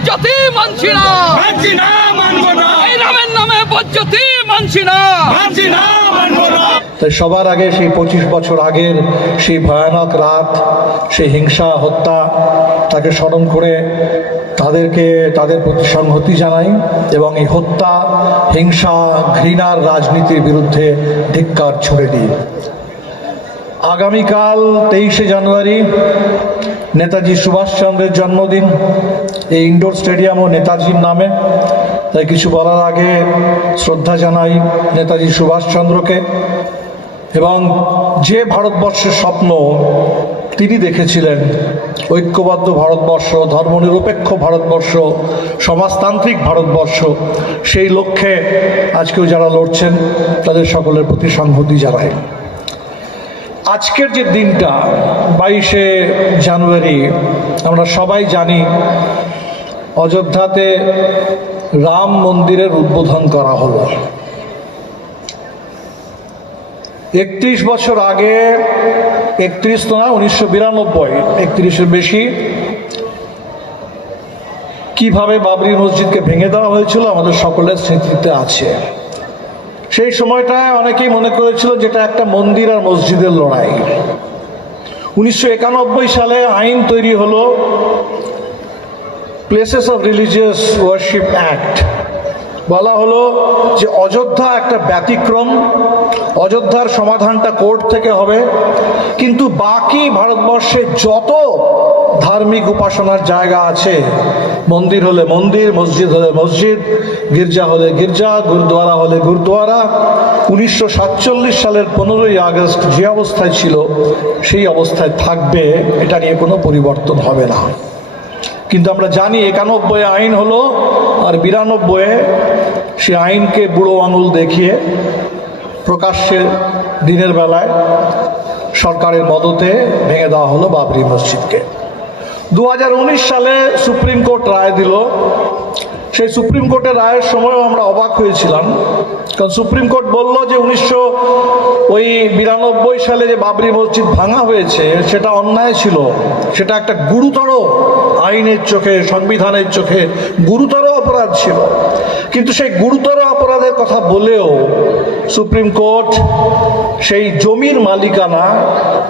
বজ্জতি মানছি না মানছি না মানবো না। এই রামের নামে বজ্জতি মানছি না মানছি না মানবো না। তাই সবার আগে সেই পঁচিশ বছর আগের সেই ভয়ানক রাত সেই হিংসা হত্যা তাকে স্মরণ করে তাদেরকে তাদের প্রতি সংহতি জানাই এবং এই হত্যা হিংসা ঘৃণার রাজনীতির বিরুদ্ধে ধিক্কার ছুড়ে দিই। আগামীকাল তেইশে জানুয়ারি নেতাজি সুভাষচন্দ্রের জন্মদিন এই ইনডোর স্টেডিয়ামও নেতাজির নামে। তাই কিছু বলার আগে শ্রদ্ধা জানাই নেতাজি সুভাষচন্দ্রকে। এবং যে ভারতবর্ষের স্বপ্ন তিনি দেখেছিলেন, ঐক্যবদ্ধ ভারতবর্ষ, ধর্মনিরপেক্ষ ভারতবর্ষ, সমাজতান্ত্রিক ভারতবর্ষ, সেই লক্ষ্যে আজকেও যারা লড়ছেন, তাদের সকলের প্রতি সংহতি জানাই। আজকের যে দিনটা, বাইশে জানুয়ারি, আমরা সবাই জানি অযোধ্যাতে রাম মন্দিরের উদ্বোধন করা হলো। একত্রিশ বছর আগে, একত্রিশ তো না, উনিশশো বিরানব্বই, একত্রিশের বেশি, কীভাবে বাবরি মসজিদকে ভেঙে দেওয়া হয়েছিল আমাদের সকলের স্মৃতিতে আছে। সেই সময়টায় অনেকেই মনে করেছিল যেটা একটা মন্দির আর মসজিদের লড়াই। উনিশশো একানব্বই সালে আইন তৈরি হলো places of religious worship act বলা হলো যে অযোধ্যা একটা ব্যতিক্রম, অযোধ্যার সমাধানটা কোর্ট থেকে হবে, কিন্তু বাকি ভারতবর্ষে যত ধার্মিক উপাসনার জায়গা আছে মন্দির হলে মন্দির, মসজিদ হলে মসজিদ, গির্জা হলে গির্জা গুরুদ্বারা হলে গুরুদ্বারা উনিশশো সাতচল্লিশ সালের পনেরোই আগস্ট যে অবস্থায় ছিল, সেই অবস্থায় থাকবে, এটা নিয়ে কোনো পরিবর্তন হবে না। কিন্তু আমরা জানি একানব্বই আইন হলো, আর বিরানব্বইয়ে সে আইনকে বুড়ো আঙুল দেখিয়ে প্রকাশ্যে দিনের বেলায় সরকারের মদতে ভেঙে দেওয়া হলো বাবরি মসজিদকে। দু হাজার উনিশ সালে সুপ্রিম কোর্ট রায় দিল সেই সুপ্রিম কোর্টের রায়ের সময়ও আমরা অবাক হয়েছিলাম। কারণ সুপ্রিম কোর্ট বলল যে উনিশশো ওই বিরানব্বই সালে যে বাবরি মসজিদ ভাঙা হয়েছে, সেটা অন্যায় ছিল। সেটা একটা গুরুতর আইনের চোখে, সংবিধানের চোখে গুরুতর অপরাধ ছিল। কিন্তু সেই গুরুতর অপরাধের কথা বলেও সুপ্রিম কোর্ট সেই জমির মালিকানা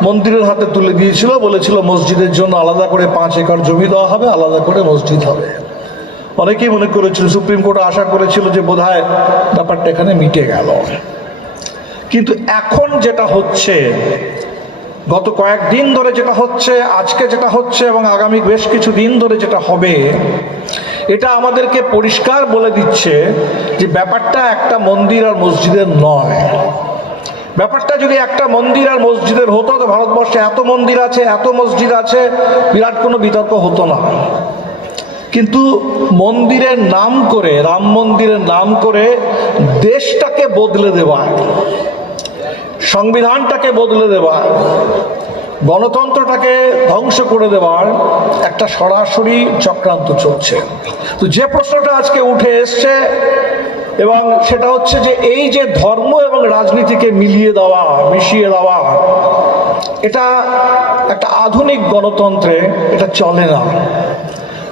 মন্দিরের হাতে তুলে দিয়েছিল, বলেছিল মসজিদের জন্য আলাদা করে পাঁচ একর জমি দেওয়া হবে, আলাদা করে মসজিদ হবে। অনেকেই মনে করেছিল, সুপ্রিম কোর্ট আশা করেছিল যে বোধহয় ব্যাপারটা এখানে মিটে গেল। কিন্তু এখন যেটা হচ্ছে, গত কয়েকদিন ধরে যেটা হচ্ছে, আজকে যেটা হচ্ছে এবং আগামী বেশ কিছু দিন ধরে যেটা হবে, এটা আমাদেরকে পরিষ্কার বলে দিচ্ছে যে ব্যাপারটা একটা মন্দির আর মসজিদের নয়। ব্যাপারটা যদি একটা মন্দির আর মসজিদের হতো, তো ভারতবর্ষে এত মন্দির আছে, এত মসজিদ আছে, বিরাট কোনো বিতর্ক হতো না। কিন্তু মন্দিরের নাম করে, রাম মন্দিরের নাম করে দেশটাকে বদলে দেওয়া সংবিধানটাকে বদলে দেওয়া গণতন্ত্রটাকে ধ্বংস করে দেওয়ার একটা সরাসরি চক্রান্ত চলছে। তো যে প্রশ্নটা আজকে উঠে এসছে, এবং সেটা হচ্ছে যে এই যে ধর্ম এবং রাজনীতিকে মিলিয়ে দেওয়া, মিশিয়ে দেওয়া, এটা একটা আধুনিক গণতন্ত্রে এটা চলে না।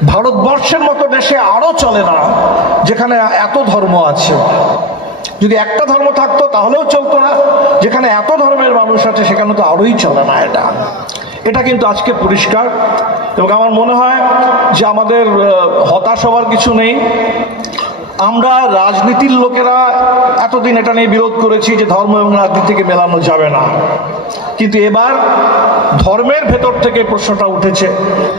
ভারতবর্ষের মতো দেশে আরও চলে না, যেখানে এত ধর্ম আছে। যদি একটা ধর্ম থাকতো, তাহলেও চলতো না। যেখানে এত ধর্মের মানুষ আছে, সেখানে তো আরোই চলে না এটা। এটা কিন্তু আজকে পরিষ্কার। এবং আমার মনে হয় যে আমাদের হতাশ হওয়ার কিছু নেই। আমরা রাজনীতির লোকেরা এতদিন এটা নিয়ে বিরোধ করেছি যে ধর্ম এবং রাজনীতিকে মেলানো যাবে না। কিন্তু এবার ধর্মের ভেতর থেকে প্রশ্নটা উঠেছে।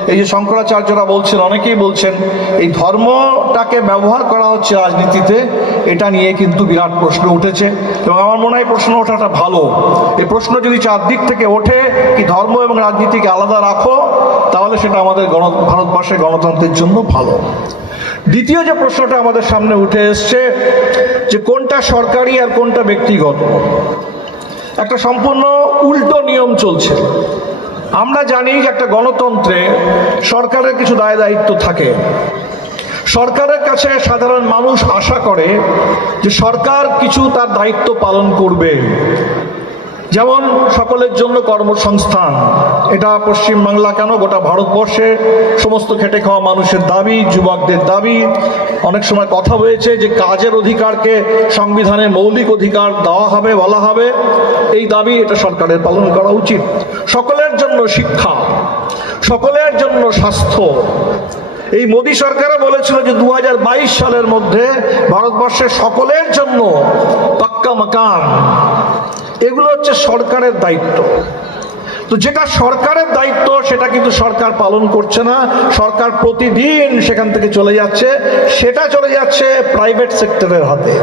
এই যে শঙ্করাচার্যরা বলছেন, অনেকেই বলছেন, এই ধর্মটাকে ব্যবহার করা হচ্ছে রাজনীতিতে, এটা নিয়ে কিন্তু বিরাট প্রশ্ন উঠেছে। এবং আমার মনে হয় প্রশ্ন ওঠাটা ভালো। এই প্রশ্ন যদি চারদিক থেকে ওঠে, কি ধর্ম এবং রাজনীতিকে আলাদা রাখো তাহলে সেটা আমাদের গণ, ভারতবর্ষের গণতন্ত্রের জন্য ভালো। দ্বিতীয় যে প্রশ্নটা আমাদের সামনে উঠে এসছে, যে কোনটা সরকারি আর কোনটা ব্যক্তিগত? একটা সম্পূর্ণ উল্টো নিয়ম চলছে। আমরা জানি যে একটা গণতন্ত্রে সরকারের কিছু দায় দায়িত্ব থাকে। সরকারের কাছে সাধারণ মানুষ আশা করে যে সরকার কিছু তার দায়িত্ব পালন করবে। যেমন সকলের জন্য কর্মসংস্থান, এটা পশ্চিমবাংলা কেন? গোটা ভারতবর্ষে সমস্ত খেটে খাওয়া মানুষের দাবি, যুবকদের দাবি। অনেক সময় কথা হয়েছে যে কাজের অধিকারকে সংবিধানে মৌলিক অধিকার দেওয়া হবে, বলা হবে। এই দাবি এটা সরকারের পালন করা উচিত। সকলের জন্য শিক্ষা, সকলের জন্য স্বাস্থ্য। এই মোদী সরকারও বলেছিল যে দু হাজার বাইশ সালের মধ্যে ভারতবর্ষের সকলের জন্য পাক্কা মাকান এগুলো হচ্ছে সরকারের দায়িত্ব। তো যেটা সরকারের দায়িত্ব, সেটা কিন্তু সরকার পালন করছে না। সরকার প্রতিদিন সেখান থেকে চলে যাচ্ছে। সেটা চলে যাচ্ছে প্রাইভেট সেক্টরের হাতে।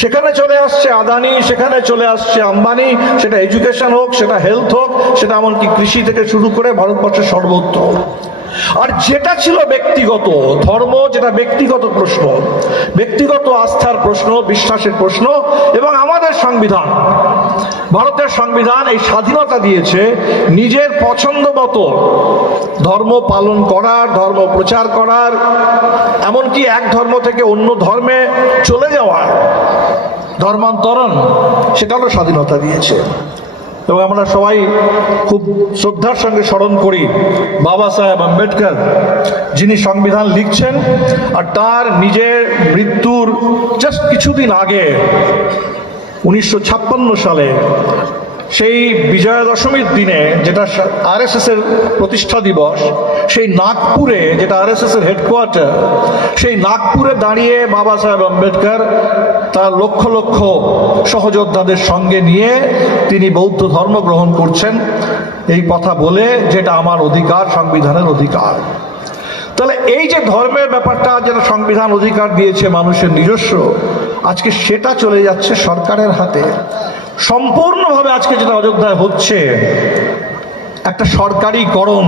সেখানে চলে আসছে আদানি, সেখানে চলে আসছে আম্বানি, সেটা এডুকেশন হোক, সেটা হেলথ হোক, সেটা এমনকি কৃষি থেকে শুরু করে ভারতবর্ষের সর্বত্র। আর যেটা ছিল ব্যক্তিগত ধর্ম, যেটা ব্যক্তিগত প্রশ্ন, ব্যক্তিগত আস্থার প্রশ্ন, বিশ্বাসের প্রশ্ন, এবং আমাদের সংবিধান ভারতের সংবিধান এই স্বাধীনতা দিয়েছে নিজের পছন্দ মতো ধর্ম পালন করার, ধর্ম প্রচার করার, এমনকি এক ধর্ম থেকে অন্য ধর্মে চলে যাওয়ার ধর্মান্তরণ, সেটারও স্বাধীনতা দিয়েছে। এবং আমরা সবাই খুব শ্রদ্ধার সঙ্গে স্মরণ করি বাবা সাহেব আম্বেদকর, যিনি সংবিধান লিখছেন আর তার নিজের মৃত্যুর জাস্ট কিছুদিন আগে উনিশশো ছাপ্পান্ন সালে সেই বিজয়া দশমীর দিনে যেটা আরএসএস এর প্রতিষ্ঠা দিবস, সেই নাগপুরে যেটা আরএসএস এর হেডকোয়ার্টার সেই নাগপুরে দাঁড়িয়ে বাবা সাহেব আম্বেদকর তার লক্ষ লক্ষ সহযোদ্ধাদের সঙ্গে নিয়ে তিনি বৌদ্ধ ধর্ম গ্রহণ করছেন। এই কথা বলে যেটা আমার অধিকার, সংবিধানের অধিকার। তাহলে এই যে ধর্মের ব্যাপারটা যেটা সংবিধান অধিকার দিয়েছে মানুষের নিজস্ব আজকে সেটা চলে যাচ্ছে সরকারের হাতে। সম্পূর্ণভাবে আজকে যেটা অযোধ্যায় হচ্ছে একটা সরকারিকরণ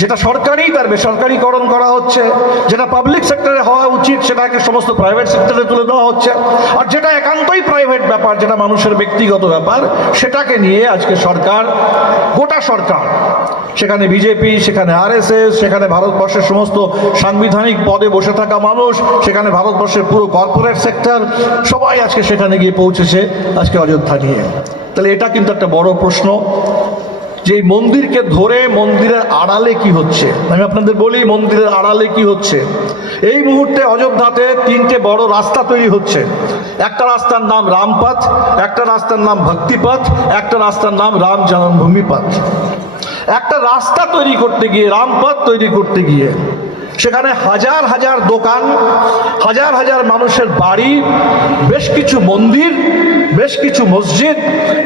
যেটা সরকারি তার বেসরকারিকরণ করা হচ্ছে, যেটা পাবলিক সেক্টরে হওয়া উচিত, সেটাকে সমস্ত প্রাইভেট সেক্টরে তুলে দেওয়া হচ্ছে। আর যেটা একান্তই প্রাইভেট ব্যাপার, যেটা মানুষের ব্যক্তিগত ব্যাপার, সেটাকে নিয়ে আজকে সরকার, গোটা সরকার, সেখানে বিজেপি সেখানে আরএসএস সেখানে ভারতবর্ষের সমস্ত সাংবিধানিক পদে বসে থাকা মানুষ, সেখানে ভারতবর্ষের পুরো কর্পোরেট সেক্টর সবাই আজকে সেখানে গিয়ে পৌঁছেছে আজকে অযোধ্যা নিয়ে। তাহলে এটা কিন্তু একটা বড় প্রশ্ন। যে মন্দিরকে ধরে মন্দিরের আড়ালে কি হচ্ছে? আমি আপনাদের বলি, মন্দিরের আড়ালে কি হচ্ছে? এই মুহূর্তে অযোধ্যাতে তিনটে বড় রাস্তা তৈরি হচ্ছে। একটা রাস্তার নাম রামপথ, একটা রাস্তার নাম ভক্তিপথ, একটা রাস্তার নাম রাম জন্মভূমি পথ। একটা রাস্তা তৈরি করতে গিয়ে, রামপথ তৈরি করতে গিয়ে, সেখানে হাজার হাজার দোকান, হাজার হাজার মানুষের বাড়ি, বেশ কিছু মন্দির বেশ কিছু মসজিদ,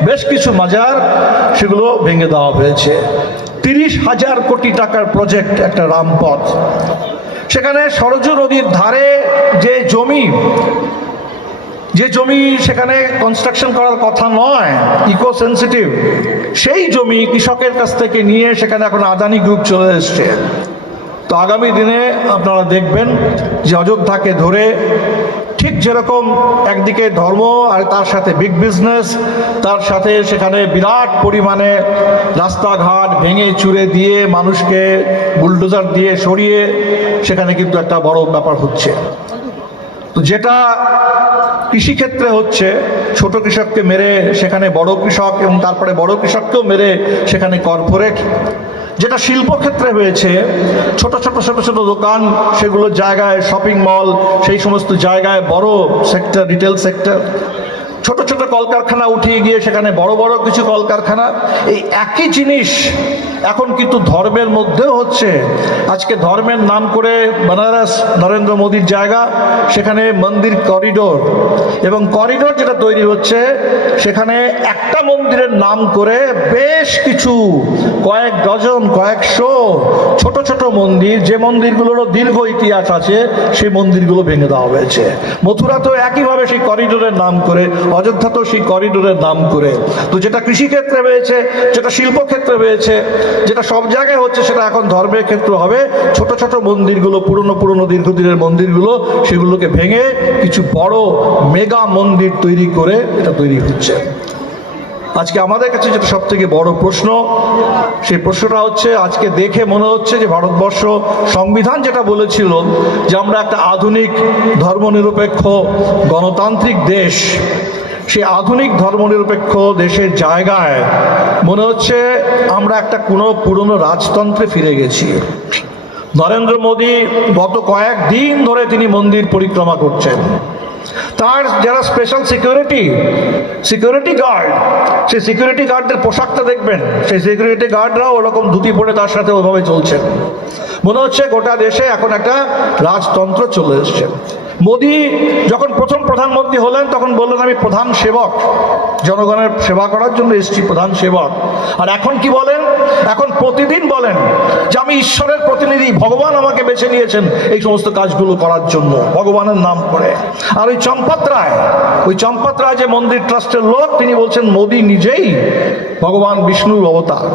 বেশ কিছু মাজার, সেগুলো ভেঙে দেওয়া হয়েছে। তিরিশ হাজার কোটি টাকার প্রজেক্ট একটা রামপথ। সেখানে সরজ নদীর ধারে যে জমি যে জমি সেখানে কনস্ট্রাকশন করার কথা নয় ইকো সেন্সিটিভ সেই জমি কৃষকের কাছ থেকে নিয়ে সেখানে এখন আদানি গ্রুপ চলে এসছে। তো আগামী দিনে আপনারা দেখবেন যে অযোধ্যাকে ধরে ঠিক যেরকম একদিকে ধর্ম আর তার সাথে বিগ বিজনেস তার সাথে সেখানে বিরাট পরিমাণে রাস্তাঘাট ভেঙে চুরে দিয়ে মানুষকে বুলডোজার দিয়ে সরিয়ে সেখানে কিন্তু একটা বড় ব্যাপার হচ্ছে। তো যেটা কৃষিক্ষেত্রে হচ্ছে ছোট কৃষককে মেরে সেখানে বড় কৃষক এবং তারপরে বড় কৃষককেও মেরে সেখানে কর্পোরেট যেটা শিল্পক্ষেত্রে হয়েছে, ছোট ছোট ছোট ছোট দোকান, সেগুলো জায়গায় শপিং মল সেই সমস্ত জায়গায় বড় সেক্টর রিটেল সেক্টর ছোট ছোট কলকারখানা উঠিয়ে গিয়ে সেখানে বড় বড় কিছু কলকারখানা, এই একই জিনিস এখন কিন্তু ধর্মের মধ্যেও হচ্ছে। আজকে ধর্মের নাম করে বেনারস নরেন্দ্র মোদীর জায়গা, সেখানে মন্দির করিডোর। এবং করিডোর যেটা তৈরি হচ্ছে, সেখানে একটা মন্দিরের নাম করে বেশ কিছু, কয়েক ডজন, কয়েকশো ছোট ছোট মন্দির, যে মন্দিরগুলোরও দীর্ঘ ইতিহাস আছে, সেই মন্দিরগুলো ভেঙে দেওয়া হয়েছে। মথুরা তো একইভাবে সেই করিডোরের নাম করে অযোধ্যাতেও সেই করিডোরের নাম করে। তো যেটা কৃষিক্ষেত্রে হয়েছে যেটা শিল্পক্ষেত্রে হয়েছে যেটা সব জায়গায় হচ্ছে, সেটা এখন ধর্মের ক্ষেত্রে হবে। ছোট ছোট মন্দিরগুলো, পুরনো পুরনো, দীর্ঘদিনের মন্দিরগুলো, সেগুলোকে ভেঙে কিছু বড় মেগা মন্দির তৈরি করে এটা তৈরি হচ্ছে। আজকে আমাদের কাছে যেটা সব থেকে বড় প্রশ্ন, সেই প্রশ্নটা হচ্ছে, আজকে দেখে মনে হচ্ছে যে ভারতবর্ষ সংবিধান যেটা বলেছিল যে আমরা একটা আধুনিক ধর্মনিরপেক্ষ গণতান্ত্রিক দেশ সেই আধুনিক ধর্মনিরপেক্ষ দেশের জায়গায়, মনে হচ্ছে আমরা একটা কোনো পুরনো রাজতন্ত্রে ফিরে গেছি। নরেন্দ্র মোদী গত কয়েক দিন ধরে তিনি মন্দির পরিক্রমা করছেন। তার যারা স্পেশাল সিকিউরিটি সিকিউরিটি গার্ড সেই সিকিউরিটি গার্ডদের পোশাকটা দেখবেন। সেই সিকিউরিটি গার্ডরাও ওরকম ধুতি পরে তার সাথে ওইভাবে চলছেন। মনে হচ্ছে গোটা দেশে এখন একটা রাজতন্ত্র চলে এসছে। মোদি যখন প্রথম প্রধানমন্ত্রী হলেন, তখন বললেন, আমি প্রধান সেবক। জনগণের সেবা করার জন্য এসছি প্রধান সেবক। আর এখন কি বলেন? এখন প্রতিদিন বলেন যে, আমি ঈশ্বরের প্রতিনিধি, ভগবান আমাকে বেছে নিয়েছেন এই সমস্ত কাজগুলো করার জন্য, ভগবানের নাম করে। আর ওই চম্পত রায়, ওই চম্পত রায় যে মন্দির ট্রাস্টের লোক, তিনি বলছেন, মোদি নিজেই ভগবান বিষ্ণুর অবতার।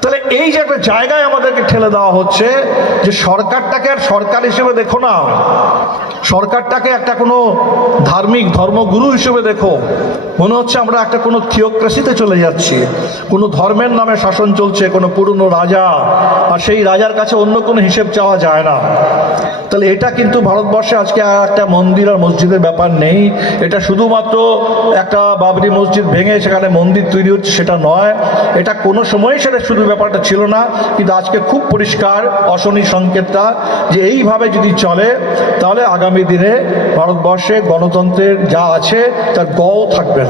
তাহলে এই যে একটা জায়গায় আমাদেরকে ঠেলে দেওয়া হচ্ছে যে সরকারটাকে আর সরকার হিসেবে দেখো না। সরকারটাকে একটা কোনো ধার্মিক ধর্মগুরু হিসেবে দেখো। মনে হচ্ছে আমরা একটা কোনো থিওক্রেসিতে চলে যাচ্ছি। কোনো ধর্মের নামে শাসন চলছে, কোনো পুরনো রাজা, আর সেই রাজার কাছে অন্য কোনো হিসেব চাওয়া যায় না। তাহলে এটা কিন্তু ভারতবর্ষে আজকে আর একটা মন্দির আর মসজিদের ব্যাপার নেই। এটা শুধুমাত্র একটা বাবরি মসজিদ ভেঙে সেখানে মন্দির তৈরি হচ্ছে সেটা নয়। এটা কোনো সময়ই সেটা শুধু ব্যাপারটা ছিল না, কিন্তু আজকে খুব পরিষ্কার, অশনি সংকেতটা যে এইভাবে যদি চলে, তাহলে আগামী দিনে ভারতবর্ষে গণতন্ত্রের যা আছে, তার গও থাকবে না।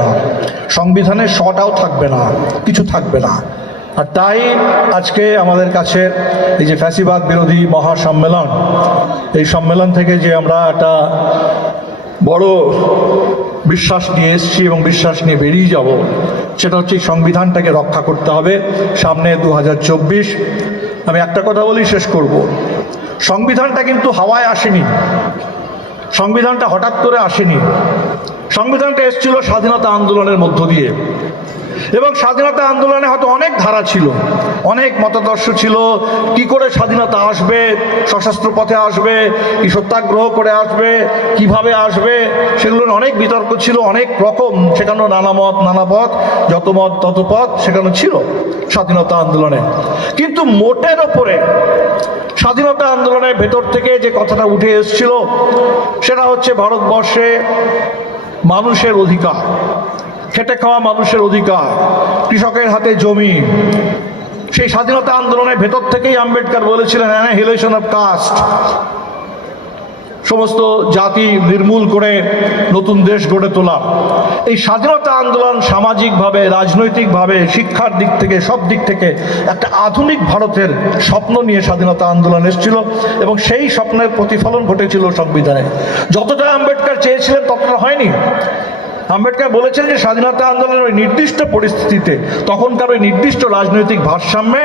সংবিধানের শটাও থাকবে না, কিছু থাকবে না। আর তাই আজকে আমাদের কাছে এই যে ফ্যাসিবাদ বিরোধী মহাসম্মেলন, এই সম্মেলন থেকে যে আমরা একটা বড় বিশ্বাস নিয়ে এসেছি এবং বিশ্বাস নিয়ে বেরিয়ে যাব, সেটা হচ্ছে সংবিধানটাকে রক্ষা করতে হবে সামনে দু হাজার চব্বিশ। আমি একটা কথা বলেই শেষ করব। সংবিধানটা কিন্তু হাওয়ায় আসেনি। সংবিধানটা হঠাৎ করে আসেনি। সংবিধানটা এসেছিল স্বাধীনতা আন্দোলনের মধ্য দিয়ে। এবং স্বাধীনতা আন্দোলনে হয়তো অনেক ধারা ছিল। অনেক মতাদর্শ ছিল। কি করে স্বাধীনতা আসবে? সশস্ত্র পথে আসবে? কি সত্যাগ্রহ করে আসবে? কীভাবে আসবে? সেগুলোর অনেক বিতর্ক ছিল, অনেক রকম। সেখানেও নানা মত, নানা পথ, যত মত, তত পথ সেখানে ছিল স্বাধীনতা আন্দোলনে। কিন্তু মোটের ওপরে স্বাধীনতা আন্দোলনের ভেতর থেকে যে কথাটা উঠে এসেছিল, সেটা হচ্ছে ভারতবর্ষে মানুষের অধিকার। খেটে খাওয়া মানুষের অধিকার। কৃষকের হাতে জমি। সেই স্বাধীনতা আন্দোলনের ভেতর থেকেই আম্বেদকর বলেছিলেন অ্যানাহিলেশন অফ কাস্ট সমস্ত জাতি নির্মূল করে নতুন দেশ গড়ে তোলা। এই স্বাধীনতা আন্দোলন সামাজিকভাবে, রাজনৈতিকভাবে, শিক্ষার দিক থেকে, সব দিক থেকে একটা আধুনিক ভারতের স্বপ্ন নিয়ে স্বাধীনতা আন্দোলন এসেছিল এবং সেই স্বপ্নের প্রতিফলন ঘটেছিল সংবিধানে। যতটা আম্বেদকর চেয়েছিলেন ততটা হয়নি। আম্বেদকর বলেছেন যে স্বাধীনতা আন্দোলনের ওই নির্দিষ্ট পরিস্থিতিতে তখনকার ওই নির্দিষ্ট রাজনৈতিক ভারসাম্যে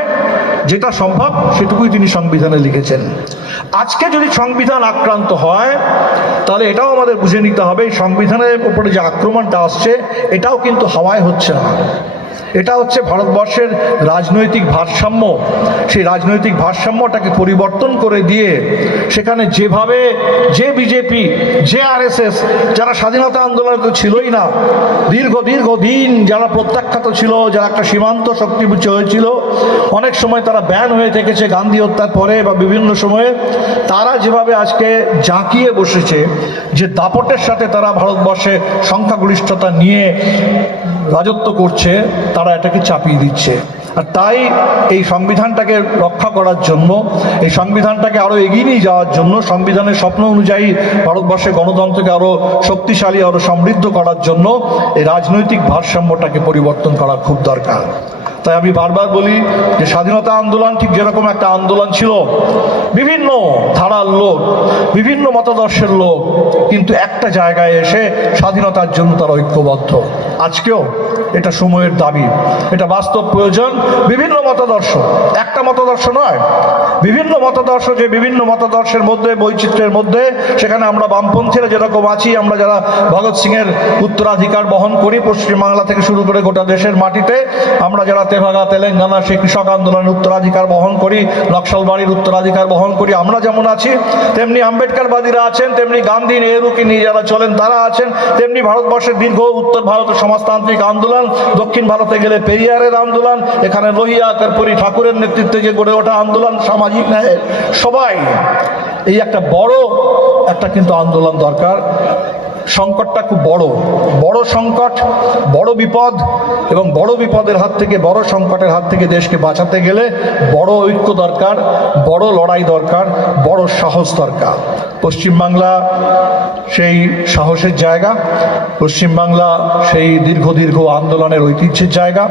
যেটা সম্ভব, সেটুকুই তিনি সংবিধানে লিখেছেন। আজকে যদি সংবিধান আক্রান্ত হয়, তাহলে এটাও আমাদের বুঝে নিতে হবে সংবিধানের উপরে যে আক্রমণটা আসছে, এটাও কিন্তু হাওয়ায় হচ্ছে না। এটা হচ্ছে ভারতবর্ষের রাজনৈতিক ভারসাম্য। সেই রাজনৈতিক ভারসাম্যটাকে পরিবর্তন করে দিয়ে সেখানে যেভাবে যে বিজেপি, যে আরএসএস, যারা স্বাধীনতা আন্দোলনে তো ছিলই না, দীর্ঘ দীর্ঘ দিন যারা প্রত্যাখ্যাত ছিল, যারা একটা সীমান্ত শক্তিপুঞ্জ হয়েছিল, অনেক সময় তারা ব্যান হয়ে থেকেছে গান্ধী হত্যার পরে বা বিভিন্ন সময়ে, তারা যেভাবে আজকে জাঁকিয়ে বসেছে যে দাপটের সাথে তারা ভারতবর্ষে সংখ্যাগরিষ্ঠতা নিয়ে রাজত্ব করছে, তারা এটাকে চাপিয়ে দিচ্ছে। আর তাই এই সংবিধানটাকে রক্ষা করার জন্য, এই সংবিধানটাকে আরও এগিয়ে নিয়ে যাওয়ার জন্য, সংবিধানের স্বপ্ন অনুযায়ী ভারতবর্ষে গণতন্ত্রকে আরও শক্তিশালী আরও সমৃদ্ধ করার জন্য এই রাজনৈতিক ভারসাম্যটাকে পরিবর্তন করা খুব দরকার। তাই আমি বারবার বলি যে স্বাধীনতা আন্দোলন ঠিক যেরকম একটা আন্দোলন ছিল, বিভিন্ন ধারার লোক, বিভিন্ন মতাদর্শের লোক কিন্তু একটা জায়গায় এসে স্বাধীনতার জন্য তারা ঐক্যবদ্ধ। আজকেও এটা সময়ের দাবি। এটা বাস্তব প্রয়োজন। বিভিন্ন মতাদর্শ, একটা মতাদর্শ নয়। বিভিন্ন মতাদর্শ যে বিভিন্ন মতাদর্শের মধ্যে, বৈচিত্র্যের মধ্যে, সেখানে আমরা বামপন্থীরা যেরকম আছি, আমরা যারা ভগৎ সিংয়ের উত্তরাধিকার বহন করি পশ্চিমবাংলা থেকে শুরু করে গোটা দেশের মাটিতে, আমরা যারা তেভাগা, তেলেঙ্গানা সেই কৃষক আন্দোলনের উত্তরাধিকার বহন করি, নকশালবাড়ির উত্তরাধিকার বহন করি, আমরা যেমন আছি, তেমনি আম্বেদকরবাদীরা আছেন, তেমনি গান্ধী, নেহরুকে নিয়ে যারা চলেন, তারা আছেন, তেমনি ভারতবর্ষের দীর্ঘ উত্তর ভারতের সমাজতান্ত্রিক আন্দোলন, দক্ষিণ ভারতে গেলে পেরিয়ারের আন্দোলন, এখানে লোহিয়া কর্পূরী ঠাকুরের নেতৃত্বে যে গড়ে ওঠা আন্দোলন, সামাজিক ন্যায়, সবাই, এই একটা বড়, একটা কিন্তু আন্দোলন দরকার। সংকটটা খুব বড়। বড় সংকট, বড় বিপদ এবং বড় বিপদের হাত থেকে, বড় সংকটের হাত থেকে দেশকে বাঁচাতে গেলে বড় ঐক্য দরকার, বড় লড়াই দরকার, বড় সাহস দরকার। পশ্চিমবাংলা সেই সাহসের জায়গা, পশ্চিমবাংলা সেই দীর্ঘ দীর্ঘ আন্দোলনের ঐতিহ্যের জায়গা।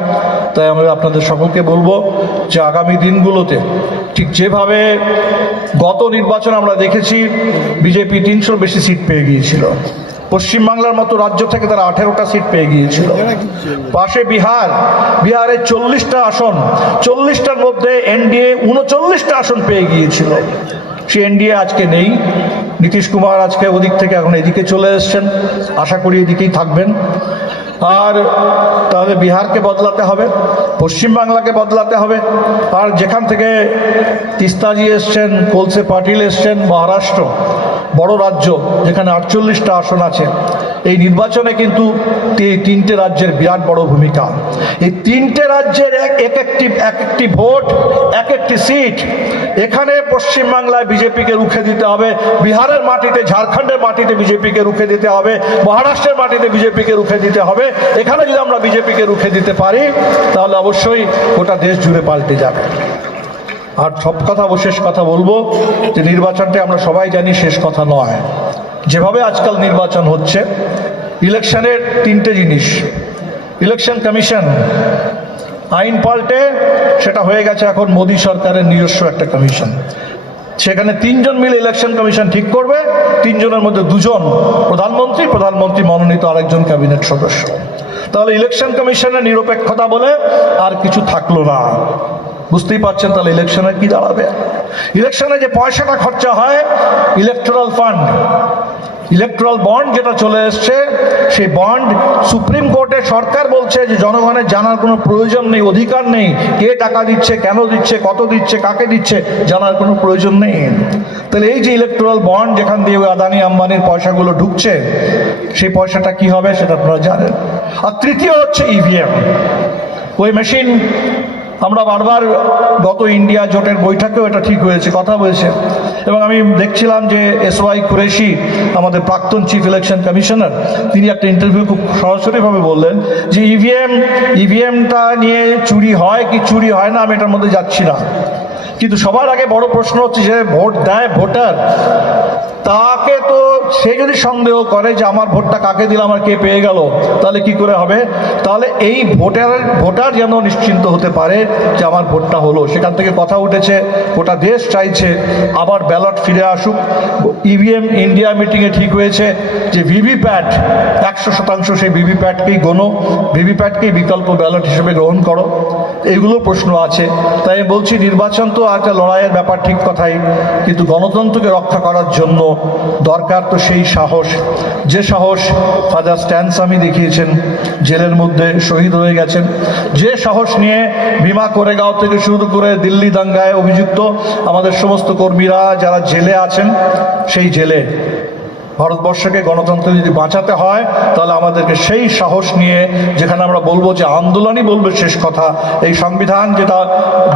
তাই আমরা আপনাদের সকলকে বলব যে আগামী দিনগুলোতে ঠিক যেভাবে গত নির্বাচন আমরা দেখেছি, বিজেপি তিনশোর বেশি সিট পেয়ে গিয়েছিল। পশ্চিমবাংলার মতো রাজ্য থেকে তারা আঠেরোটা সিট পেয়ে গিয়েছিল। পাশে বিহার। বিহারের চল্লিশটা আসন, চল্লিশটার মধ্যে এনডিএ উনচল্লিশটা আসন পেয়ে গিয়েছিল। সে এনডিএ আজকে নেই। নীতিশ কুমার আজকে ওদিক থেকে এখন এদিকে চলে এসছেন। আশা করি এদিকেই থাকবেন। আর তাহলে বিহারকে বদলাতে হবে, পশ্চিমবাংলাকে বদলাতে হবে। আর যেখান থেকে তিস্তাজি এসছেন, কোলসে পাটিল এসছেন, মহারাষ্ট্র। বড় রাজ্য, যেখানে আটচল্লিশটা আসন আছে। এই নির্বাচনে কিন্তু তি- তিনটে রাজ্যের বিরাট বড় ভূমিকা। এই তিনটে রাজ্যের এক এক একটি এক একটি ভোট, এক একটি সিট, এখানে পশ্চিমবাংলায় বিজেপিকে রুখে দিতে হবে। বিহারের মাটিতে, ঝাড়খণ্ডের মাটিতে বিজেপিকে রুখে দিতে হবে। মহারাষ্ট্রের মাটিতে বিজেপিকে রুখে দিতে হবে। এখানে যদি আমরা বিজেপিকে রুখে দিতে পারি, তাহলে অবশ্যই গোটা দেশ জুড়ে পাল্টে যাবে। আর সব কথা শেষ কথা বলব যে নির্বাচনটা আমরা সবাই জানি শেষ কথা নয়। যেভাবে আজকাল নির্বাচন হচ্ছে, ইলেকশনের তিনটে জিনিস। ইলেকশন কমিশন, আইন পাল্টে, সেটা হয়ে গেছে এখন মোদী সরকারের নিজস্ব একটা কমিশন। সেখানে তিনজন মিলে ইলেকশন কমিশন ঠিক করবে, তিনজনের মধ্যে দুজন প্রধানমন্ত্রী প্রধানমন্ত্রী মনোনীত আরেকজন ক্যাবিনেট সদস্য। তাহলে ইলেকশন কমিশনের নিরপেক্ষতা বলে আর কিছু থাকল না। বুঝতেই পারছেন তাহলে ইলেকশনে কি দাঁড়াবে? ইলেকশনে যে পয়সাটা খরচা হয় ইলেকট্রাল ফান্ড ইলেকট্রাল বন্ড যেটা চলে এসছে, সেই বন্ড সুপ্রিম কোর্টে সরকার বলছে যে জনগণের জানার কোনো প্রয়োজন নেই, অধিকার নেই, কে টাকা দিচ্ছে, কেন দিচ্ছে, কত দিচ্ছে, কাকে দিচ্ছে, জানার কোনো প্রয়োজন নেই। তাহলে এই যে ইলেকট্রাল বন্ড যেখান দিয়ে ওই আদানি আম্বানির পয়সাগুলো ঢুকছে, সেই পয়সাটা কি হবে সেটা আপনারা জানেন। আর তৃতীয় হচ্ছে ইভিএম ওই মেশিন আমরা বারবার গত ইন্ডিয়া জোটের বৈঠকেও এটা ঠিক হয়েছে, কথা বলেছে এবং আমি দেখছিলাম যে এস ওয়াই কুরেশি, আমাদের প্রাক্তন চিফ ইলেকশন কমিশনার তিনি একটা ইন্টারভিউ খুব সরাসরিভাবে বললেন যে ইভিএম ইভিএমটা নিয়ে চুরি হয় কি চুরি হয় না আমি এটার মধ্যে যাচ্ছি না। কিন্তু সবার আগে বড় প্রশ্ন হচ্ছে যে ভোট দেয় ভোটার? তাকে তো সে যদি সন্দেহ করে যে আমার ভোটটা কাকে দিলাম আর কে পেয়ে গেল, তাহলে কি করে হবে? তাহলে এই ভোটার ভোটার যেন নিশ্চিন্ত হতে পারে যে আমার ভোটটা হলো। সেখান থেকে কথা উঠেছে, গোটা দেশ চাইছে, আবার ব্যালট ফিরে আসুক। ইভিএম ইন্ডিয়া মিটিংয়ে ঠিক হয়েছে যে ভিভিপ্যাট, একশো শতাংশ সেই ভিভিপ্যাটকেই গোনো। ভিভিপ্যাটকেই বিকল্প ব্যালট হিসেবে গ্রহণ করো। এইগুলো প্রশ্ন আছে। তাই বলছি, নির্বাচন তো একটা লড়াইয়ের ব্যাপার ঠিক কথাই, কিন্তু গণতন্ত্রকে রক্ষা করার জন্য দরকার তো সেই সাহস। যে সাহস ফাদার স্ট্যানসামি দেখিয়েছেন, জেলের মধ্যে শহীদ হয়ে গেছেন। যে সাহস নিয়ে ভীমা কোরেগাঁও থেকে শুরু করে দিল্লি দাঙ্গায় অভিযুক্ত আমাদের সমস্ত কর্মীরা, যারা জেলে আছেন, সেই জেলে। ভারতবর্ষকে গণতন্ত্র যদি বাঁচাতে হয়, তাহলে আমাদেরকে সেই সাহস নিয়ে যেখানে আমরা বলব যে আন্দোলনই বলবে শেষ কথা। এই সংবিধান যেটা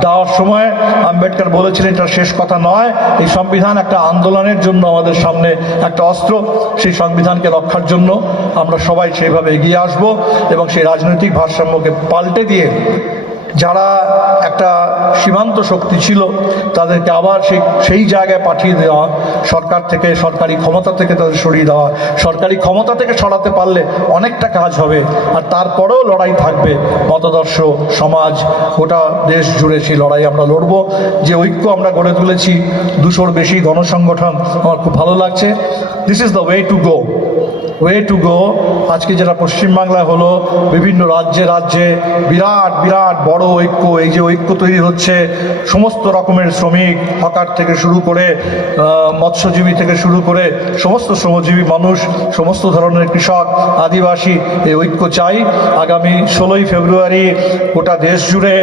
দেওয়ার সময় আম্বেদকর বলেছিলেন, এটা শেষ কথা নয়। এই সংবিধান একটা আন্দোলনের জন্য আমাদের সামনে একটা অস্ত্র, সেই সংবিধানকে রক্ষার জন্য আমরা সবাই সেইভাবে এগিয়ে আসব এবং সেই রাজনৈতিক ভারসাম্যকে পাল্টে দিয়ে যারা একটা সীমান্ত শক্তি ছিল, তাদেরকে আবার সেই সেই জায়গায় পাঠিয়ে দেওয়া, সরকার থেকে সরকারি ক্ষমতা থেকে তাদের সরিয়ে দেওয়া, সরকারি ক্ষমতা থেকে সরাতে পারলে অনেকটা কাজ হবে, আর তারপরেও লড়াই থাকবে। মতাদর্শ, সমাজ, গোটা দেশ জুড়ে সেই লড়াই আমরা লড়ব। যে ঐক্য আমরা গড়ে তুলেছি, দুশোর বেশি গণসংগঠন, আমার খুব ভালো লাগছে। This is the way to go way to go আজকে যেটা পশ্চিমবাংলায় হলো, বিভিন্ন রাজ্যে রাজ্যে বিরাট বিরাট বড় ঐক্য, এই যে ঐক্য তৈরি হচ্ছে, সমস্ত রকমের শ্রমিক, হকার থেকে শুরু করে মৎস্যজীবী থেকে শুরু করে, সমস্ত শ্রমজীবী মানুষ, সমস্ত ধরনের কৃষক, আদিবাসী এই ঐক্য চাই। আগামী ষোলোই ফেব্রুয়ারি গোটা দেশ জুড়ে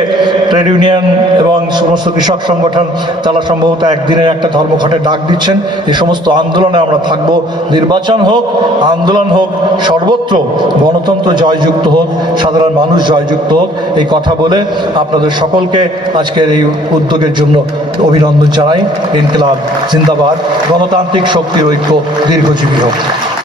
ট্রেড ইউনিয়ন এবং সমস্ত কৃষক সংগঠন তারা সম্ভবত একদিনের একটা ধর্মঘটে ডাক দিচ্ছেন। এই সমস্ত আন্দোলনে আমরা থাকব। নির্বাচন হোক আন্দোলন হোক, সর্বত্র গণতন্ত্র জয়যুক্ত হোক, সাধারণ মানুষ জয়যুক্ত হোক, এই কথা বলে আপনাদের সকলকে আজকের এই উদ্যোগের জন্য অভিনন্দন জানাই। ইনকলাব জিন্দাবাদ। গণতান্ত্রিক শক্তির ঐক্য দীর্ঘজীবী হোক।